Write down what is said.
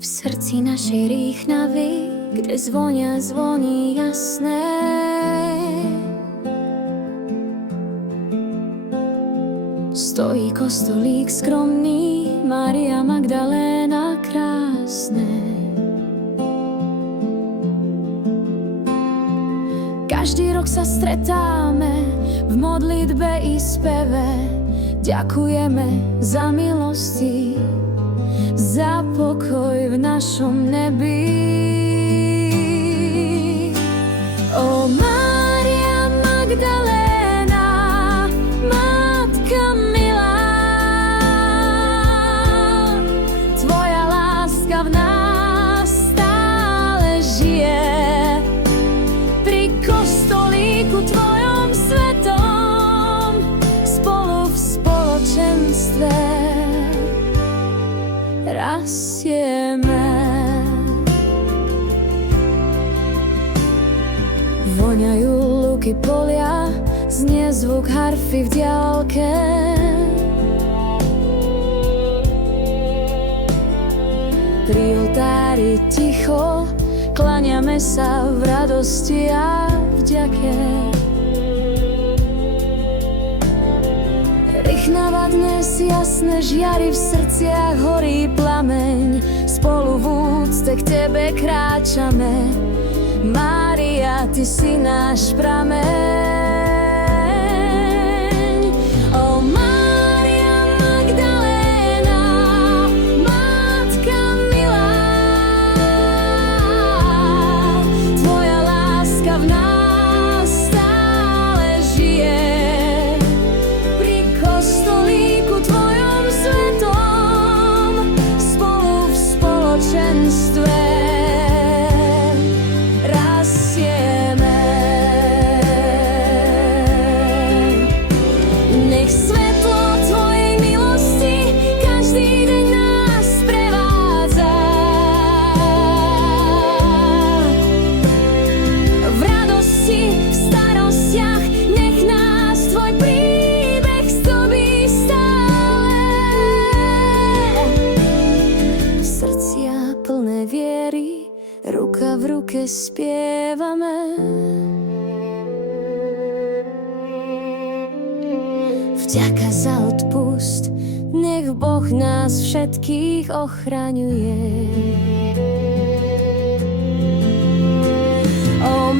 V srdci našej rýchnavy, kde zvonia zvony jasné, stojí kostolík skromný, Mária Magdaléna krásne. Každý rok sa stretáme v modlitbe i speve, ďakujeme za milosti, za pokoj v našom nebi. O Mária Magdaléna, Matka milá, tvoja láska v nás stále žije. Pri kostolíku tvojom svetom, spolu v spoločenstve rastieme. Voňajú lúky polia, znie zvuk harfy v diaľke. Pri oltári ticho, kláňame sa v radosti a vďake. Rychnava dnes jasné žiari, v srdciach horí plameň, spolu v úcte k tebe kráčame. Mária, ty si náš prameň. O Mária Magdaléna, Matka milá, tvoja láska v nás stále žije. Pri kostolíku tvojom svetom, spolu v spoločenstve rastieme. Nech svetlo tvojej milosti každý deň nás prevádza. V radosti, v starostiach, nech nás tvoj príbeh zdobí stále. Srdcia plné viery, ruka v ruke spievame. Vďaka za odpust, nech Boh nás všetkých ochraňuje. O